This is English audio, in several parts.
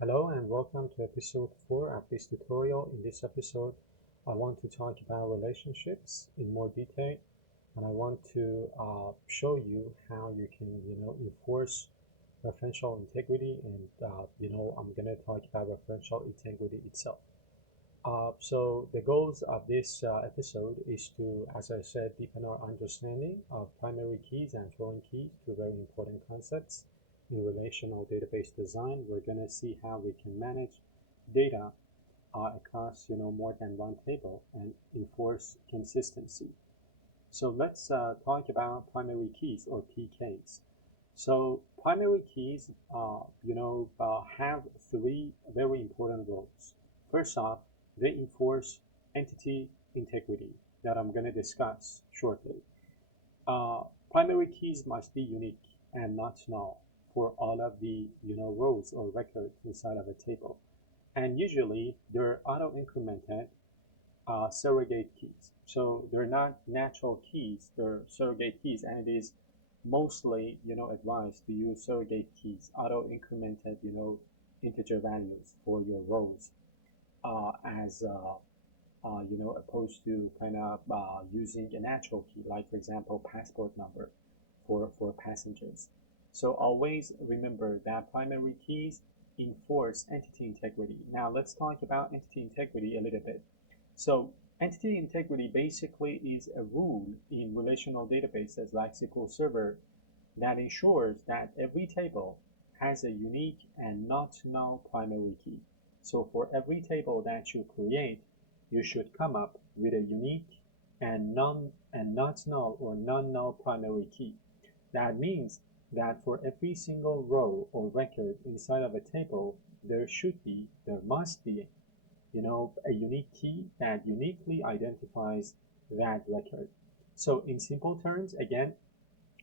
Hello and welcome to episode 4 of this tutorial. In this episode, I want to talk about relationships in more detail, and I want to show you how you can, enforce referential integrity, and I'm going to talk about referential integrity itself. So the goals of this episode is to, as I said, deepen our understanding of primary keys and foreign keys, two very important concepts in relational database design. We're going to see how we can manage data across more than one table and enforce consistency. So let's talk about primary keys or PKs. So primary keys, have three very important roles. First off, they enforce entity integrity that I'm going to discuss shortly. Primary keys must be unique and not null for all of the rows or records inside of a table. And usually they're auto-incremented surrogate keys. So they're not natural keys, they're surrogate keys, and it is mostly advised to use surrogate keys, auto-incremented integer values for your rows as opposed to kind of using a natural key, like for example passport number for passengers. So always remember that primary keys enforce entity integrity. Now let's talk about entity integrity a little bit. So entity integrity basically is a rule in relational databases like SQL Server that ensures that every table has a unique and not null primary key. So for every table that you create, you should come up with a unique and not null or non-null primary key. That means that for every single row or record inside of a table, there must be, a unique key that uniquely identifies that record. So in simple terms, again,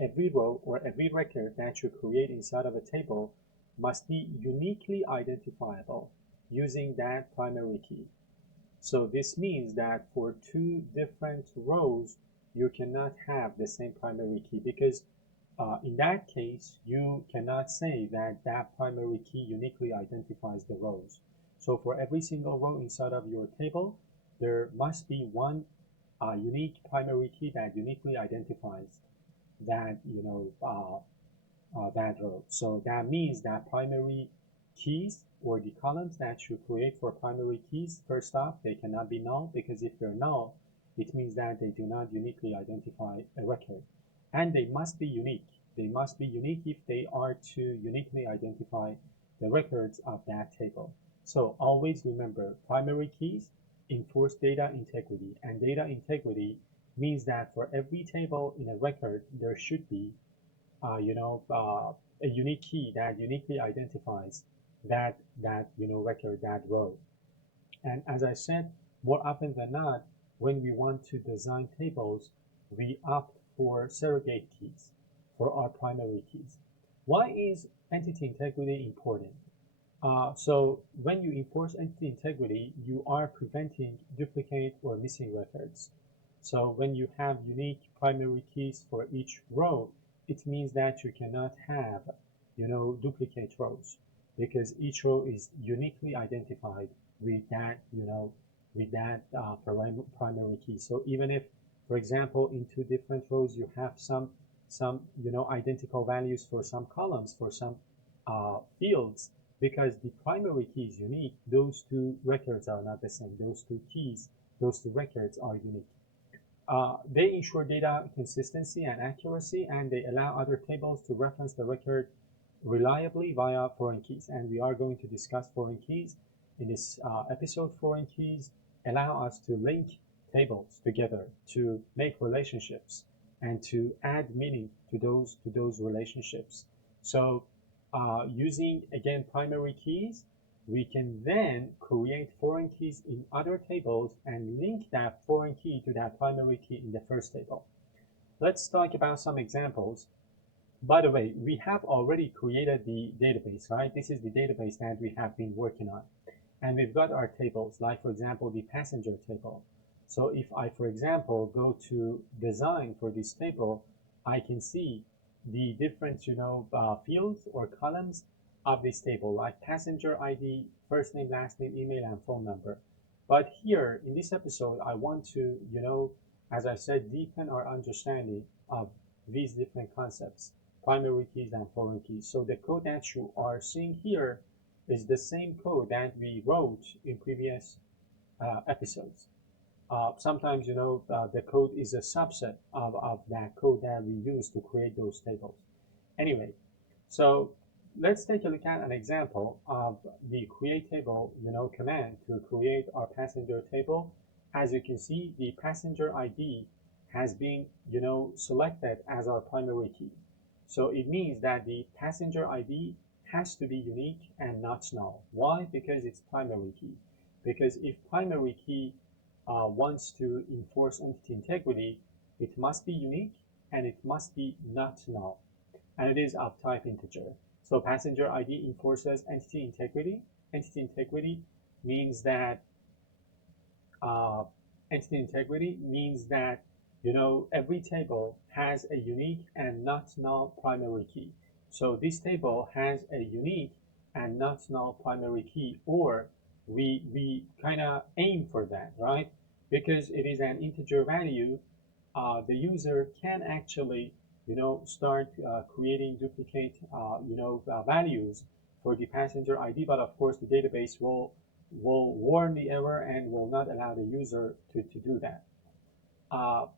every row or every record that you create inside of a table must be uniquely identifiable using that primary key. So this means that for two different rows, you cannot have the same primary key because in that case, you cannot say that that primary key uniquely identifies the rows. So for every single row inside of your table, there must be one unique primary key that uniquely identifies that that row. So that means that primary keys or the columns that you create for primary keys, first off, they cannot be null because if they're null, it means that they do not uniquely identify a record. And they must be unique. They must be unique if they are to uniquely identify the records of that table. So always remember, primary keys enforce data integrity, and data integrity means that for every table in a record, there should be a unique key that uniquely identifies that record, that row. And as I said, more often than not, when we want to design tables, we opt for surrogate keys for our primary keys. Why is entity integrity important? So when you enforce entity integrity, you are preventing duplicate or missing records. So when you have unique primary keys for each row, it means that you cannot have, duplicate rows because each row is uniquely identified with that primary key. So even if, for example, in two different rows you have some identical values for some columns for some fields, because the primary key is unique, those two records are not the same. Those two records are unique. They ensure data consistency and accuracy, and they allow other tables to reference the record reliably via foreign keys. And we are going to discuss foreign keys in this episode. Foreign keys allow us to link tables together, to make relationships, and to add meaning to those relationships. So using again primary keys, we can then create foreign keys in other tables and link that foreign key to that primary key in the first table. Let's talk about some examples. By the way, we have already created the database, right? This is the database that we have been working on. And we've got our tables, like for example, the passenger table. So if I, for example, go to design for this table, I can see the different, fields or columns of this table, like passenger ID, first name, last name, email, and phone number. But here in this episode, I want to, as I said, deepen our understanding of these different concepts, primary keys and foreign keys. So the code that you are seeing here is the same code that we wrote in previous episodes. Sometimes, the code is a subset of that code that we use to create those tables. Anyway, so let's take a look at an example of the create table, command to create our passenger table. As you can see, the passenger ID has been, selected as our primary key. So it means that the passenger ID has to be unique and not null. Why? Because it's primary key. Because if primary key wants to enforce entity integrity, it must be unique and it must be not null, and it is of type integer. So passenger ID enforces entity integrity. Entity integrity means that uh, every table has a unique and not null primary key. So this table has a unique and not null primary key, or we kind of aim for that, right? Because it is an integer value, the user can actually, start creating duplicate, values for the passenger ID. But of course, the database will warn the error and will not allow the user to do that.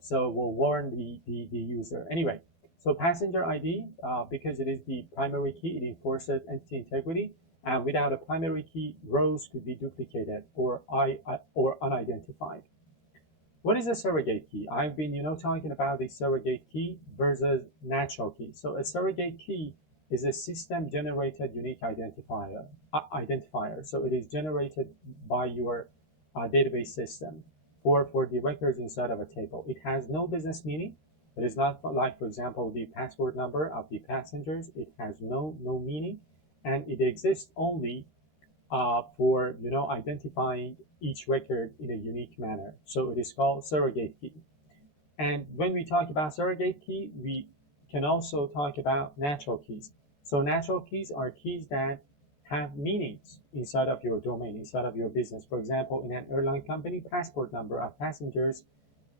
So we'll warn the user. Anyway, so passenger ID, because it is the primary key, it enforces entity integrity. And without a primary key, rows could be duplicated or unidentified. What is a surrogate key? I've been, talking about the surrogate key versus natural key. So a surrogate key is a system-generated unique identifier. So it is generated by your database system for the records inside of a table. It has no business meaning. It is not like, for example, the passport number of the passengers. It has no meaning, and it exists only for identifying each record in a unique manner. So it is called surrogate key. And when we talk about surrogate key, we can also talk about natural keys. So natural keys are keys that have meanings inside of your domain, inside of your business. For example, in an airline company, passport number of passengers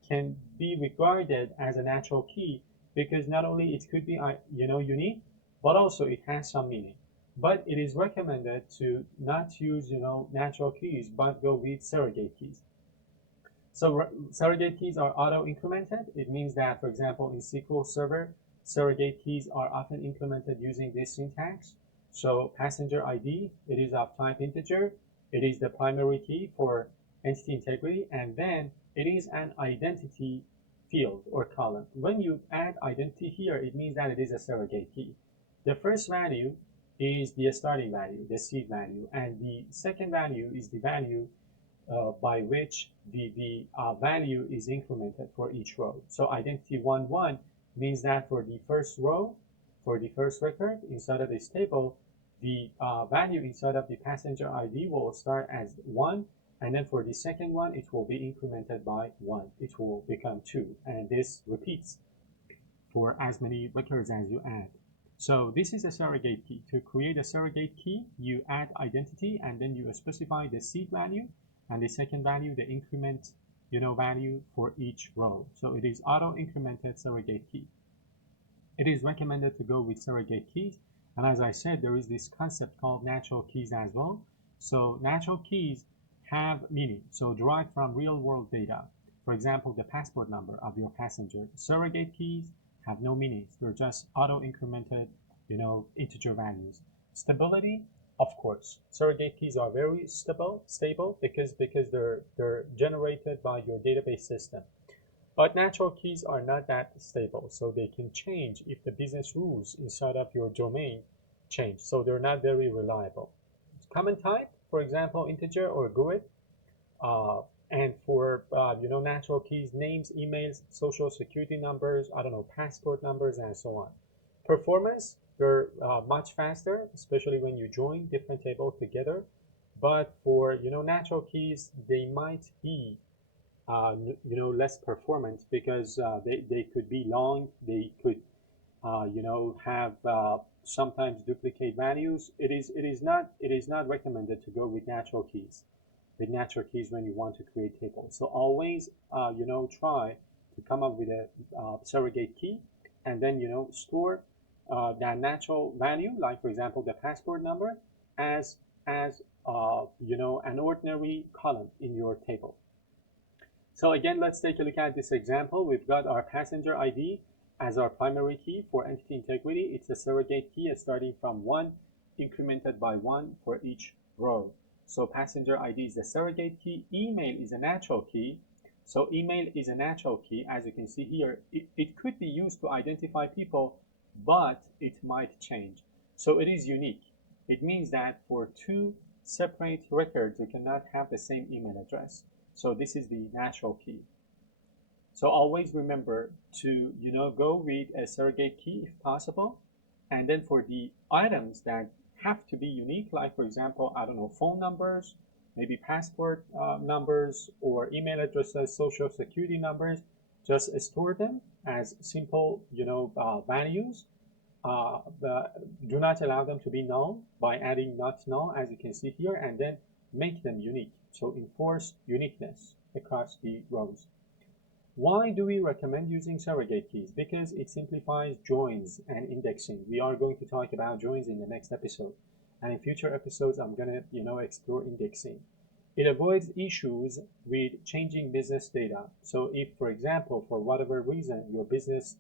can be regarded as a natural key because not only it could be unique, but also it has some meaning. But it is recommended to not use natural keys, but go with surrogate keys. So surrogate keys are auto-incremented. It means that, for example, in SQL Server, surrogate keys are often implemented using this syntax. So passenger ID, it is of type integer. It is the primary key for entity integrity, and then it is an identity field or column. When you add identity here, it means that it is a surrogate key. The first value is the starting value, the seed value, and the second value is the value by which the value is incremented for each row. So identity 1, 1 means that for the first row, for the first record inside of this table, the value inside of the passenger ID will start as 1, and then for the second one, it will be incremented by 1. It will become 2, and this repeats for as many records as you add. So this is a surrogate key. To create a surrogate key, you add identity, and then you specify the seed value, and the second value, the increment, value for each row. So it is auto-incremented surrogate key. It is recommended to go with surrogate keys. And as I said, there is this concept called natural keys as well. So natural keys have meaning, so derived from real-world data. For example, the passport number of your passenger. Surrogate keys have no meanings. They're just auto-incremented, integer values. Stability, of course. Surrogate keys are very stable because they're generated by your database system. But natural keys are not that stable, so they can change if the business rules inside of your domain change. So they're not very reliable. Common type, for example, integer or GUID. And for natural keys, names, emails, social security numbers, passport numbers, and so on. Performance, they're much faster, especially when you join different tables together. But for natural keys, they might be less performant because they could be long. They could have sometimes duplicate values. It is not recommended to go with natural keys. With natural keys when you want to create tables. So always try to come up with a surrogate key, and then store that natural value, like for example the passport number, as an ordinary column in your table. So again, let's take a look at this example. We've got our passenger ID as our primary key for entity integrity. It's a surrogate key starting from 1, incremented by 1 for each row. So passenger ID is the surrogate key. Email is a natural key. So email is a natural key. As you can see here, it could be used to identify people, but it might change. So it is unique. It means that for 2 separate records, you cannot have the same email address. So this is the natural key. So always remember to go with a surrogate key if possible. And then for the items that have to be unique, like for example, I don't know, phone numbers, maybe passport numbers, or email addresses, social security numbers, just store them as simple values. Do not allow them to be null by adding not null, as you can see here, and then make them unique. So enforce uniqueness across the rows. Why do we recommend using surrogate keys? Because it simplifies joins and indexing. We are going to talk about joins in the next episode. And in future episodes, I'm going to explore indexing. It avoids issues with changing business data. So if, for example, for whatever reason, your business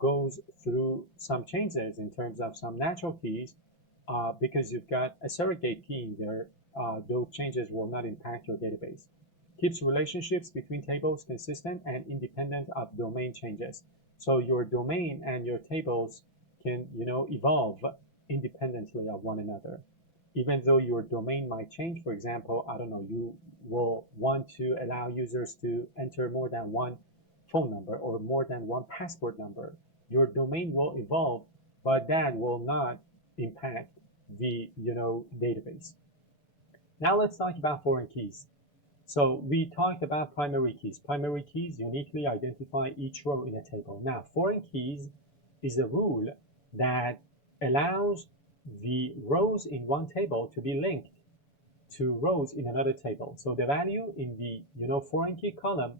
goes through some changes in terms of some natural keys, because you've got a surrogate key in there, those changes will not impact your database. Keeps relationships between tables consistent and independent of domain changes. So your domain and your tables can evolve independently of one another. Even though your domain might change, for example, I don't know, you will want to allow users to enter more than one phone number or more than one passport number. Your domain will evolve, but that will not impact the database. Now let's talk about foreign keys. So we talked about primary keys. Primary keys uniquely identify each row in a table. Now, foreign keys is a rule that allows the rows in one table to be linked to rows in another table. So the value in the foreign key column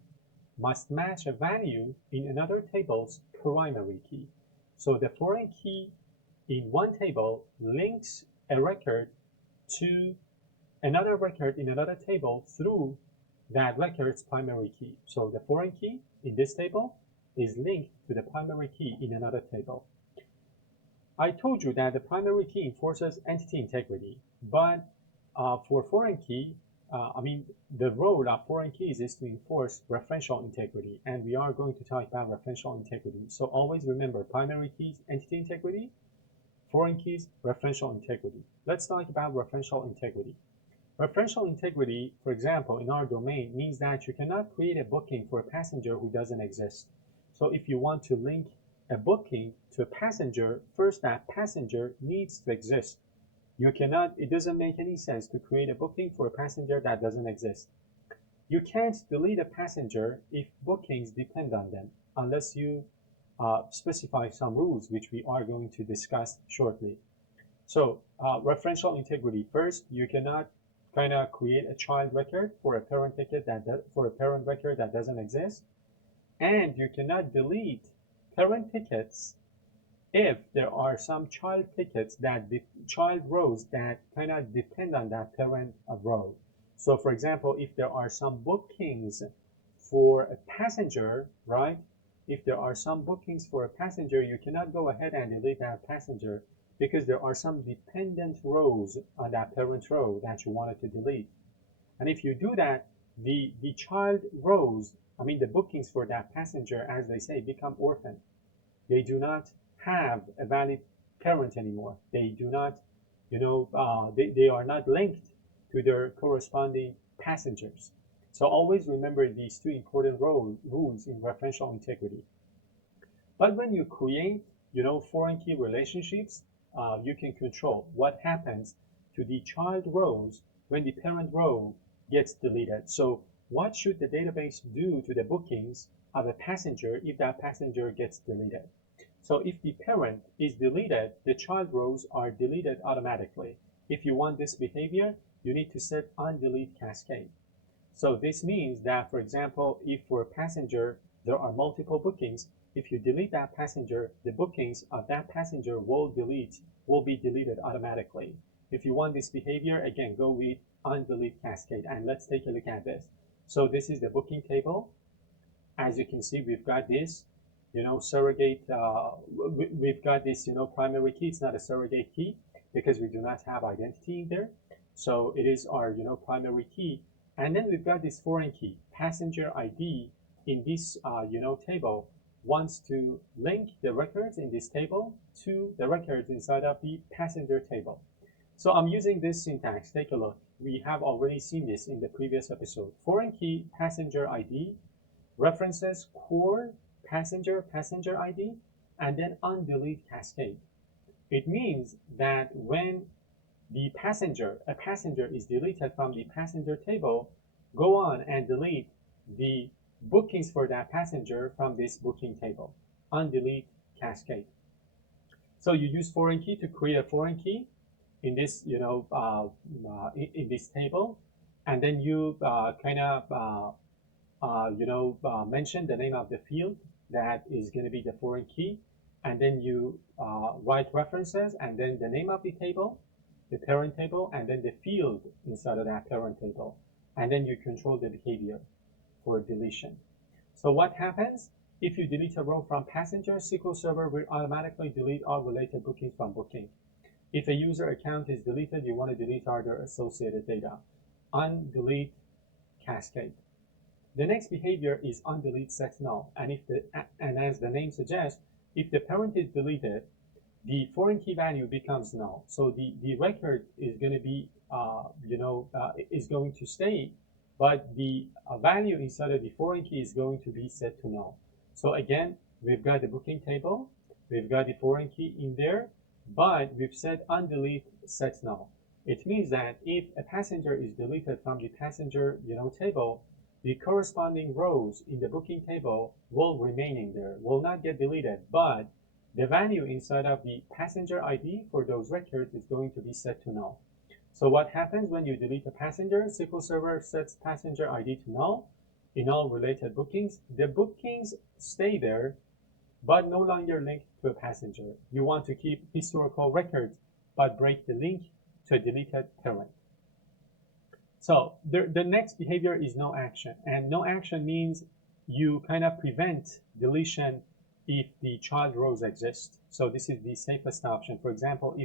must match a value in another table's primary key. So the foreign key in one table links a record to another record in another table through that record's primary key. So the foreign key in this table is linked to the primary key in another table. I told you that the primary key enforces entity integrity, but for foreign key, the role of foreign keys is to enforce referential integrity, and we are going to talk about referential integrity. So always remember, primary keys, entity integrity, foreign keys, referential integrity. Let's talk about referential integrity. Referential integrity, for example, in our domain, means that you cannot create a booking for a passenger who doesn't exist. So if you want to link a booking to a passenger, first that passenger needs to exist. It doesn't make any sense to create a booking for a passenger that doesn't exist. You can't delete a passenger if bookings depend on them, unless you specify some rules, which we are going to discuss shortly. So referential integrity. First, you cannot create a child record for a parent record that doesn't exist, and you cannot delete parent tickets if there are some child tickets child rows that depend on that parent row. So for example, if there are some bookings for a passenger, right? If there are some bookings for a passenger, you cannot go ahead and delete that passenger because there are some dependent rows on that parent row that you wanted to delete. And if you do that, the child rows, the bookings for that passenger, as they say, become orphan. They do not have a valid parent anymore. They do not, they are not linked to their corresponding passengers. So always remember these two important rules in referential integrity. But when you create, foreign key relationships, you can control what happens to the child rows when the parent row gets deleted. So what should the database do to the bookings of a passenger if that passenger gets deleted? So if the parent is deleted, the child rows are deleted automatically. If you want this behavior, you need to set undelete cascade. So this means that, for example, if for a passenger there are multiple bookings, if you delete that passenger, the bookings of that passenger will be deleted automatically. If you want this behavior, again, go with undelete cascade. And let's take a look at this. So this is the booking table. As you can see, we've got this, surrogate. We've got this, primary key. It's not a surrogate key because we do not have identity in there. So it is our, primary key. And then we've got this foreign key, passenger ID in this, table wants to link the records in this table to the records inside of the passenger table. So I'm using this syntax. Take a look. We have already seen this in the previous episode. Foreign key, passenger ID, references, core, passenger ID, and then undelete cascade. It means that when a passenger is deleted from the passenger table, go on and delete the bookings for that passenger from this booking table. Undelete cascade. So you use foreign key to create a foreign key in this, in this table, and then you mention the name of the field that is going to be the foreign key, and then you write references, and then the name of the table, the parent table, and then the field inside of that parent table. And then you control the behavior for deletion. So what happens if you delete a row from passenger? SQL Server will automatically delete all related bookings from booking. If a user account is deleted, you want to delete all their associated data. Undelete cascade. The next behavior is undelete sets null. And as the name suggests, if the parent is deleted, the foreign key value becomes null. So the record is going to be, is going to stay, but the value inside of the foreign key is going to be set to null. So again, we've got the booking table, we've got the foreign key in there, but we've set undelete sets null. It means that if a passenger is deleted from the passenger, table, the corresponding rows in the booking table will remain in there, will not get deleted, but the value inside of the passenger ID for those records is going to be set to null. So what happens when you delete a passenger? SQL Server sets passenger ID to null in all related bookings. The bookings stay there, but no longer linked to a passenger. You want to keep historical records, but break the link to a deleted parent. So the next behavior is no action. And no action means you kind of prevent deletion if the child rows exist. So this is the safest option. For example,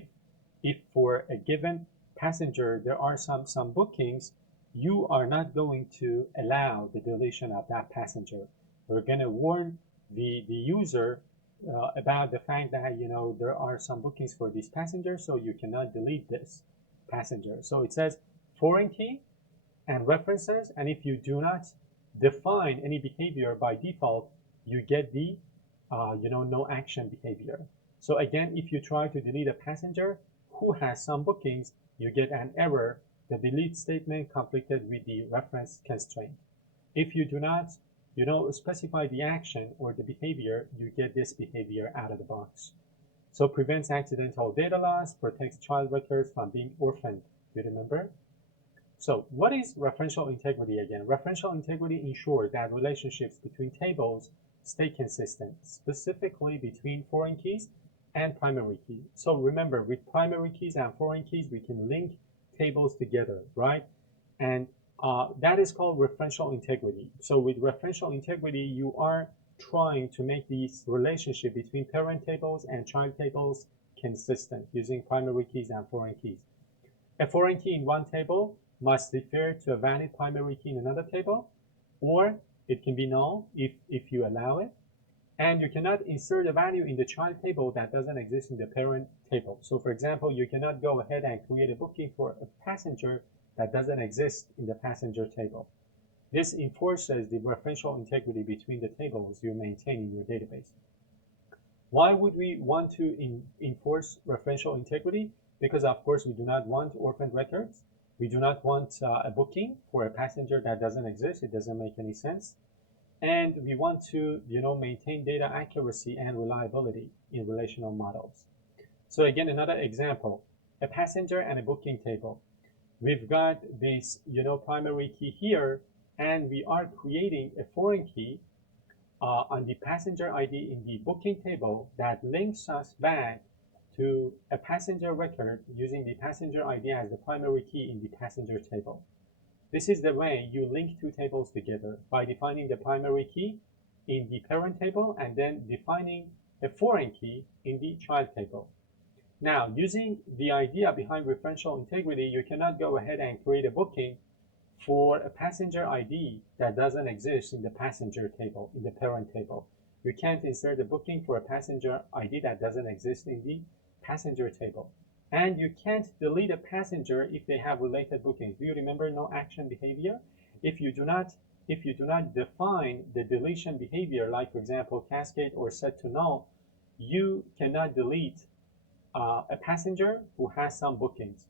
if for a given passenger there are some bookings, you are not going to allow the deletion of that passenger. We're going to warn the user about the fact that there are some bookings for this passenger, so you cannot delete this passenger. So it says foreign key and references, and if you do not define any behavior by default, you get the no action behavior. So again, if you try to delete a passenger who has some bookings, you get an error, the delete statement conflicted with the reference constraint. If you do not specify the action or the behavior, you get this behavior out of the box. So prevents accidental data loss, protects child records from being orphaned. Do you remember? So what is referential integrity again? Referential integrity ensures that relationships between tables stay consistent, specifically between foreign keys and primary keys. So remember, with primary keys and foreign keys, we can link tables together, right? And that is called referential integrity. So with referential integrity, you are trying to make this relationship between parent tables and child tables consistent using primary keys and foreign keys. A foreign key in one table must refer to a valid primary key in another table, or it can be null if you allow it. And you cannot insert a value in the child table that doesn't exist in the parent table. So for example, you cannot go ahead and create a booking for a passenger that doesn't exist in the passenger table. This enforces the referential integrity between the tables you maintain in your database. Why would we want to enforce referential integrity? Because of course we do not want orphaned records. We do not want a booking for a passenger that doesn't exist. It doesn't make any sense. And we want to maintain data accuracy and reliability. in relational models. So again, another example, a passenger and a booking table. We've got this, primary key here, and we are creating a foreign key on the passenger ID in the booking table that links us back to a passenger record using the passenger ID as the primary key in the passenger table. This is the way you link two tables together, by defining the primary key in the parent table and then defining a foreign key in the child table. Now, using the idea behind referential integrity, you cannot go ahead and create a booking for a passenger ID that doesn't exist in the passenger table, in the parent table. You can't insert a booking for a passenger ID that doesn't exist in the passenger table. And you can't delete a passenger if they have related bookings. Do you remember no action behavior? If you do not define the deletion behavior, like for example, cascade or set to null, you cannot delete a passenger who has some bookings.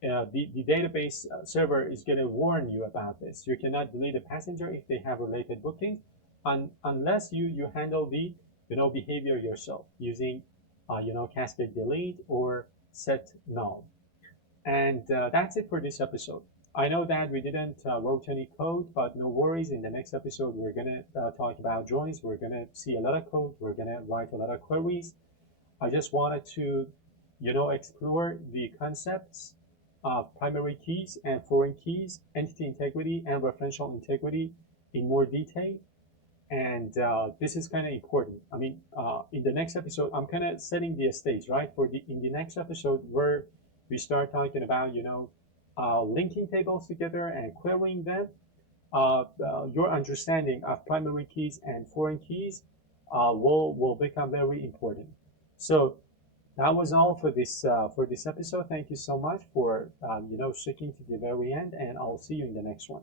The database server is going to warn you about this. You cannot delete a passenger if they have related bookings, unless you handle the behavior yourself using cascade delete or set null. And that's it for this episode. I know that we didn't wrote any code, but no worries. In the next episode, we're going to talk about joins. We're going to see a lot of code. We're going to write a lot of queries. I just wanted to explore the concepts of primary keys and foreign keys, entity integrity and referential integrity in more detail. And this is kind of important. I mean, in the next episode, I'm kind of setting the stage, right? In the next episode, where we start talking about, linking tables together and querying them, your understanding of primary keys and foreign keys will become very important. So that was all for this episode. Thank you so much for sticking to the very end, and I'll see you in the next one.